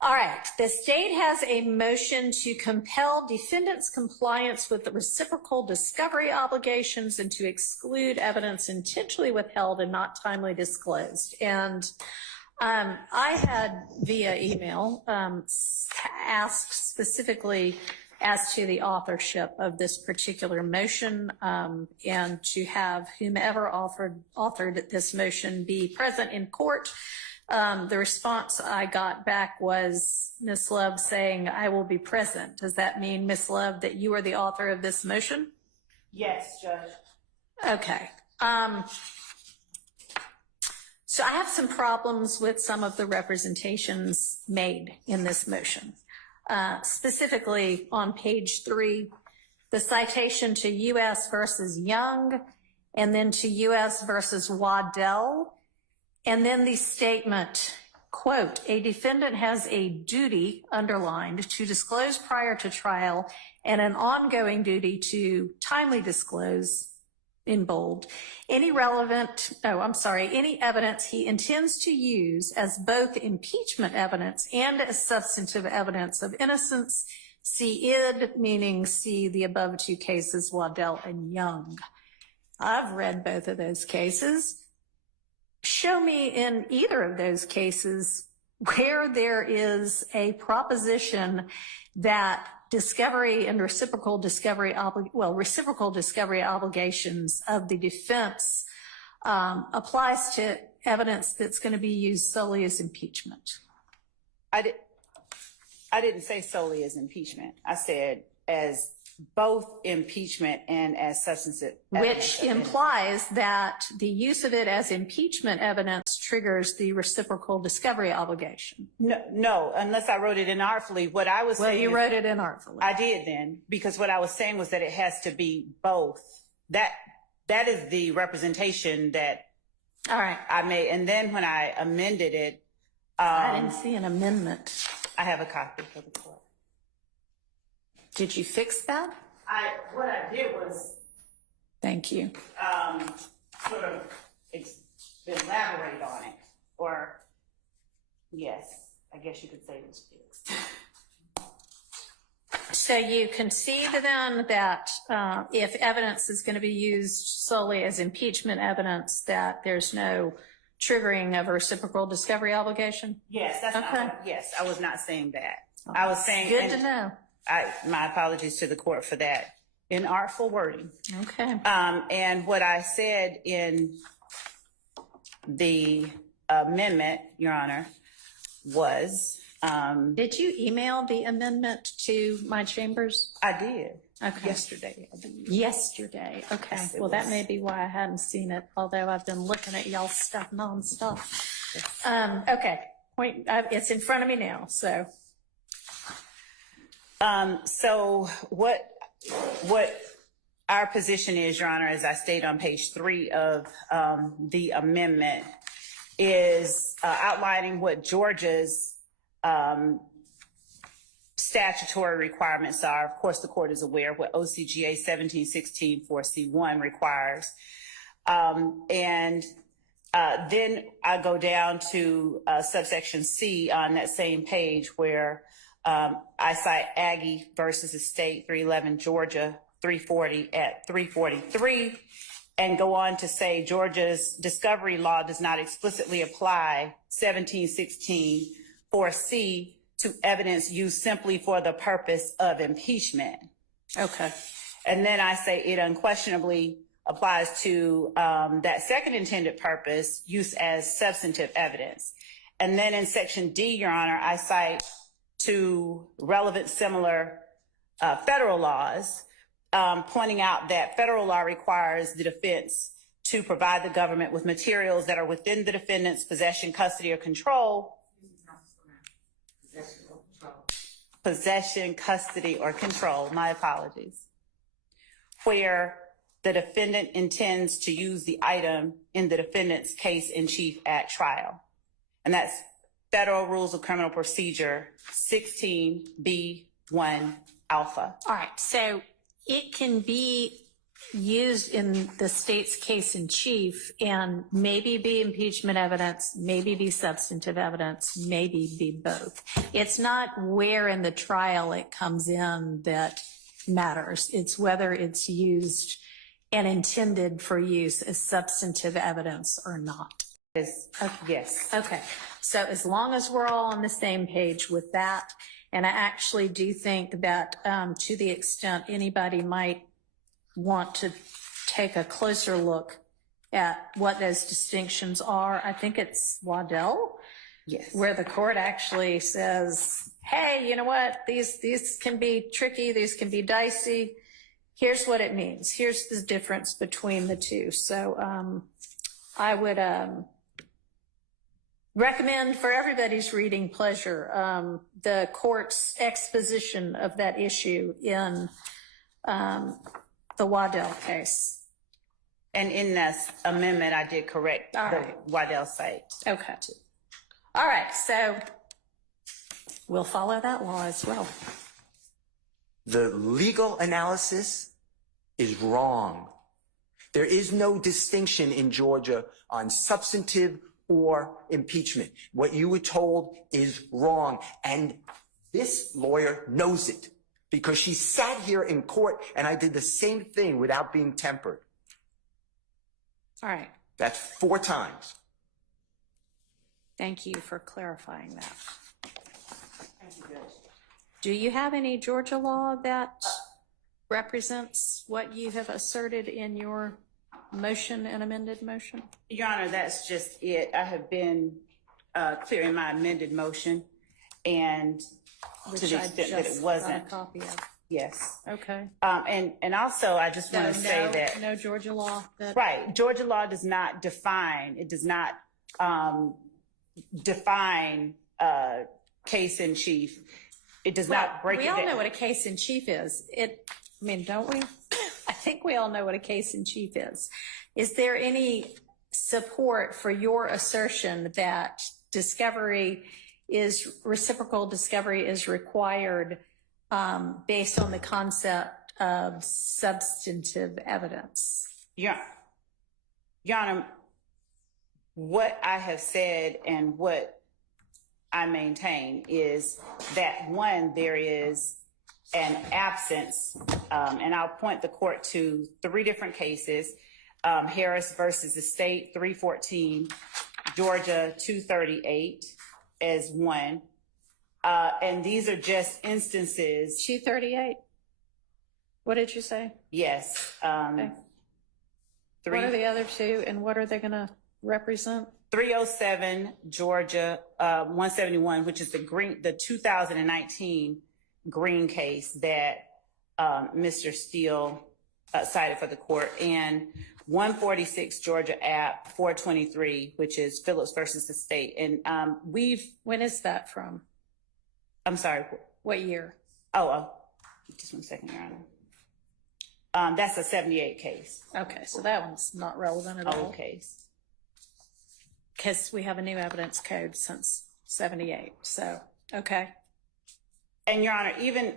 All right. The state has a motion to compel defendants' compliance with the reciprocal discovery obligations and to exclude evidence intentionally withheld and not timely disclosed. And I had via email asked specifically as to the authorship of this particular motion and to have whomever authored this motion be present in court. The response I got back was Ms. Love saying, I will be present. Does that mean, Ms. Love, that you are the author of this motion? Yes, Judge. Okay. So I have some problems with some of the representations made in this motion. Specifically on page 3, the citation to U.S. versus Young, and then to U.S. versus Waddell. And then the statement, quote, a defendant has a duty, underlined, to disclose prior to trial and an ongoing duty to timely disclose, in bold, any evidence he intends to use as both impeachment evidence and as substantive evidence of innocence. See id, meaning see the above two cases, Waddell and Young. I've read both of those cases. Show me in either of those cases where there is a proposition that discovery and reciprocal discovery obligations of the defense applies to evidence that's going to be used solely as impeachment. I didn't say solely as impeachment. I said as both impeachment and as substantive evidence. Which implies that the use of it as impeachment evidence triggers the reciprocal discovery obligation. No, unless I wrote it inartfully. What I was saying. Well, you wrote it inartfully. I did then, because what I was saying was that it has to be both. That is the representation that all right. I made. And then when I amended it. I didn't see an amendment. I have a copy for the court. Did you fix that? What I did was. Thank you. Sort of elaborate on it, or yes, I guess you could say it was fixed. So you concede then that if evidence is going to be used solely as impeachment evidence, that there's no triggering of a reciprocal discovery obligation? Yes, that's okay. Yes, I was not saying that. Oh, I was saying. Good to know. My apologies to the court for that inartful wording. Okay. And what I said in the amendment, Your Honor, was. Did you email the amendment to my chambers? I did. Okay. Yesterday. Yesterday. Okay. Yes, well, that may be why I hadn't seen it, although I've been looking at y'all's stuff nonstop. Yes. Okay. It's in front of me now, so. So what our position is, Your Honor, as I state on page 3 of the amendment, is outlining what Georgia's statutory requirements are. Of course, the court is aware of what OCGA 1716 4C1 requires. And then I go down to subsection C on that same page where I cite Aggie versus the state 311 Georgia 340 at 343 and go on to say Georgia's discovery law does not explicitly apply 1716 4C to evidence used simply for the purpose of impeachment. Okay. And then I say it unquestionably applies to that second intended purpose, use as substantive evidence. And then in section D, Your Honor, I cite to relevant similar federal laws, pointing out that federal law requires the defense to provide the government with materials that are within the defendant's possession, custody, or control. Possession, custody, or control. My apologies. Where the defendant intends to use the item in the defendant's case in chief at trial. And that's Federal Rules of Criminal Procedure 16B1 alpha. All right. So it can be used in the state's case in chief and maybe be impeachment evidence, maybe be substantive evidence, maybe be both. It's not where in the trial it comes in that matters. It's whether it's used and intended for use as substantive evidence or not. Yes. Okay. Yes. Okay. So as long as we're all on the same page with that, and I actually do think that to the extent anybody might want to take a closer look at what those distinctions are, I think it's Waddell, Yes. where the court actually says, hey, you know what, these can be tricky, these can be dicey. Here's what it means. Here's the difference between the two. So I would recommend for everybody's reading pleasure the court's exposition of that issue in the Waddell case. And in this amendment, I did correct the Waddell site. Okay. All right, so we'll follow that law as well. The legal analysis is wrong. There is no distinction in Georgia on substantive or impeachment. What you were told is wrong. And this lawyer knows it because she sat here in court and I did the same thing without being tempered. All right. That's 4 times. Thank you for clarifying that. Do you have any Georgia law that represents what you have asserted in your motion and amended motion? Your Honor, that's just it. I have been clear in my amended motion, and Which to the I extent that just it wasn't. got a copy of. Yes. Okay. And also, I just want to say that no Georgia law that. right, Georgia law does not define. It does not define case in chief. It does not break it down. We all know what a case in chief is. Don't we? I think we all know what a case in chief is. Is there any support for your assertion that reciprocal discovery is required based on the concept of substantive evidence? Your Honor, what I have said and what I maintain is that, one, there is an absence, and I'll point the court to 3 different cases, Harris versus the state, 314, Georgia 238 as one. And these are just instances. 238? What did you say? Yes. Okay. What are the other 2 and what are they going to represent? 307 Georgia 171, which is the 2019 Green case that Mr. Steele cited for the court, and 146 Georgia App 423, which is Phillips versus the state. And when is that from? I'm sorry. What year? Just 1 second, Your Honor. That's a 78 case. Okay, so that one's not relevant at all. Old case. Because we have a new evidence code since 78. So, okay. And Your Honor, even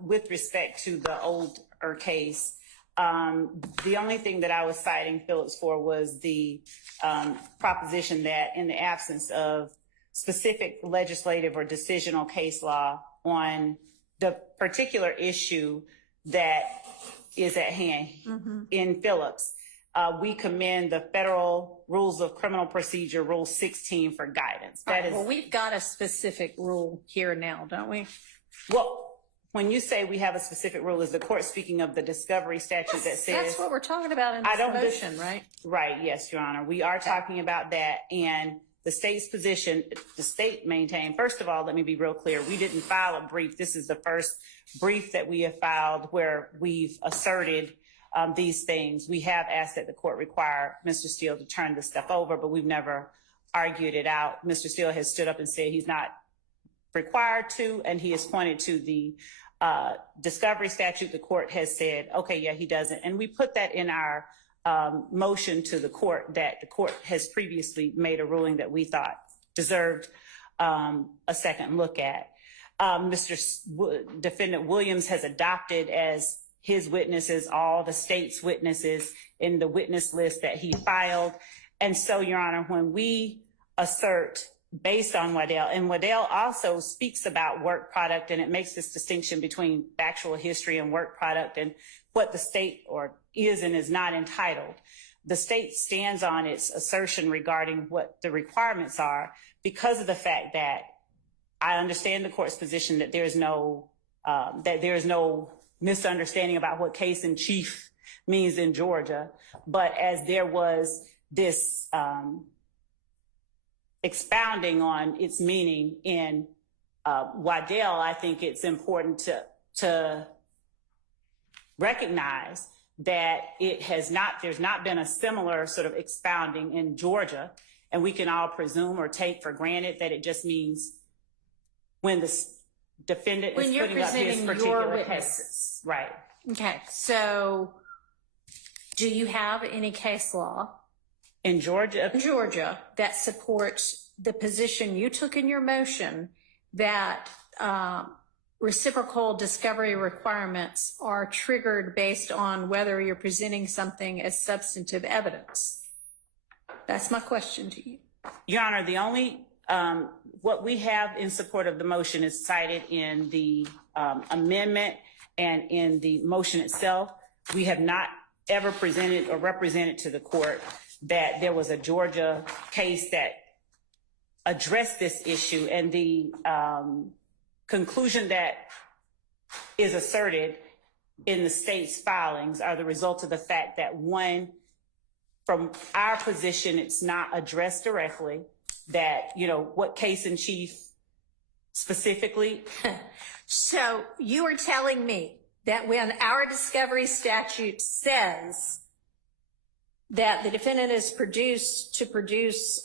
with respect to the older case, the only thing that I was citing Phillips for was the proposition that in the absence of specific legislative or decisional case law on the particular issue that is at hand in Phillips, we commend the Federal Rules of Criminal Procedure, Rule 16, for guidance. Well, we've got a specific rule here now, don't we? Well, when you say we have a specific rule, is the court speaking of the discovery statute that says... That's what we're talking about in this motion, right? Right, yes, Your Honor. We are talking about that, and the state's position, the state maintained, first of all, let me be real clear, we didn't file a brief. This is the first brief that we have filed where we've asserted these things. We have asked that the court require Mr. Steele to turn this stuff over, but we've never argued it out. Mr. Steele has stood up and said he's not required to, and he has pointed to the discovery statute. The court has said, okay, yeah, he doesn't. And we put that in our motion to the court, that the court has previously made a ruling that we thought deserved a second look at. Defendant Williams has adopted as his witnesses, all the state's witnesses in the witness list that he filed. And so, Your Honor, when we assert based on Waddell, and Waddell also speaks about work product, and it makes this distinction between factual history and work product and what the state or is and is not entitled. The state stands on its assertion regarding what the requirements are because of the fact that I understand the court's position that there is no misunderstanding about what case in chief means in Georgia. But as there was this expounding on its meaning in Waddell, I think it's important to recognize that there's not been a similar sort of expounding in Georgia, and we can all presume or take for granted that it just means when the defendant is putting up his particular case. Right. Okay, so do you have any case law in Georgia that supports the position you took in your motion that reciprocal discovery requirements are triggered based on whether you're presenting something as substantive evidence? That's my question to you. Your Honor, the only, what we have in support of the motion is cited in the amendment and in the motion itself. We have not ever presented or represented to the court that there was a Georgia case that addressed this issue, and the conclusion that is asserted in the state's filings are the result of the fact that, one, from our position, it's not addressed directly, that, you know, what case in chief specifically. So you are telling me that when our discovery statute says that the defendant is to produce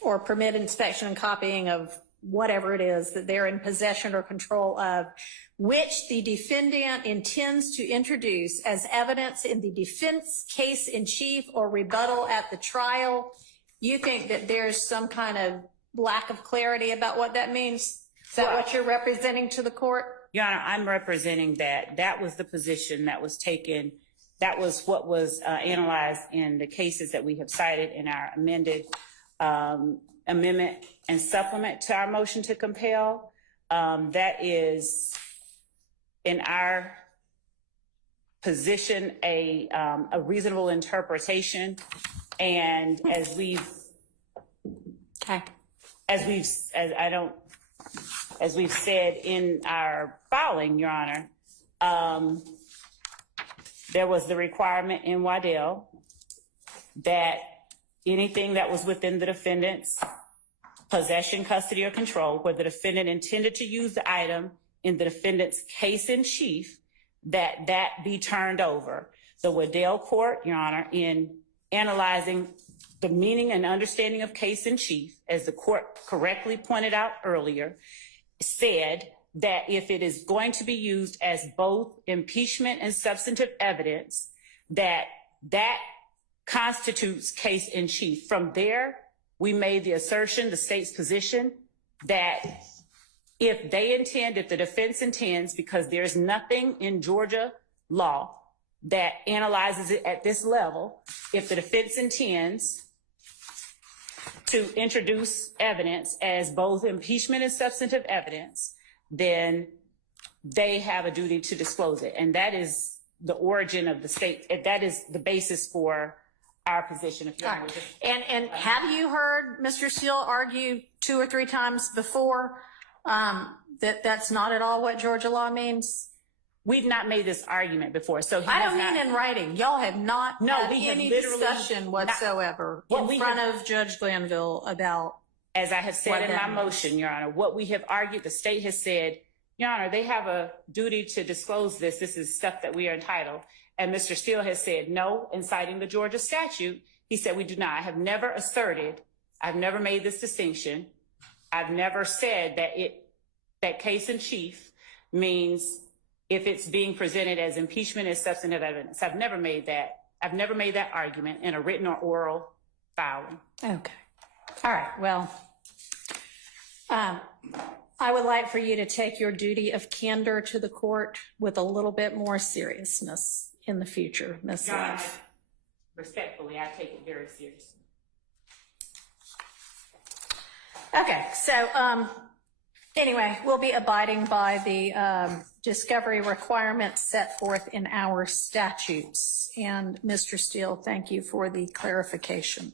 or permit inspection and copying of whatever it is that they're in possession or control of, which the defendant intends to introduce as evidence in the defense case in chief or rebuttal at the trial, you think that there's some kind of lack of clarity about what that means? Is that what you're representing to the court? Your Honor, I'm representing that was the position that was taken. That was what was analyzed in the cases that we have cited in our amended amendment and supplement to our motion to compel. That is, in our position, a reasonable interpretation. And as we've said in our filing, Your Honor, there was the requirement in Waddell that anything that was within the defendant's possession, custody, or control, where the defendant intended to use the item in the defendant's case in chief, that be turned over. The Waddell court, Your Honor, in analyzing the meaning and understanding of case in chief, as the court correctly pointed out earlier, said that if it is going to be used as both impeachment and substantive evidence, that constitutes case in chief. From there, we made the assertion, the state's position, that if the defense intends, because there's nothing in Georgia law that analyzes it at this level, if the defense intends to introduce evidence as both impeachment and substantive evidence, then they have a duty to disclose it. And that is the origin of the state. That is the basis for our position. If you're and have you heard Mr. Steele argue 2 or 3 times before that that's not at all what Georgia law means? We've not made this argument before. So I don't mean in writing. Y'all have not had any discussion whatsoever in front of Judge Glanville about. As I have said in my motion, Your Honor, what we have argued, the state has said, Your Honor, they have a duty to disclose this. This is stuff that we are entitled. And Mr. Steele has said no, in citing the Georgia statute. He said we do not. I have never asserted, I've never made this distinction. I've never said that case in chief means if it's being presented as impeachment as substantive evidence. I've never made that. I've never made that argument in a written or oral filing. Okay. All right. Well, I would like for you to take your duty of candor to the court with a little bit more seriousness in the future, Ms. Leif. Respectfully, I take it very seriously. Okay, so anyway, we'll be abiding by the discovery requirements set forth in our statutes. And Mr. Steele, thank you for the clarification.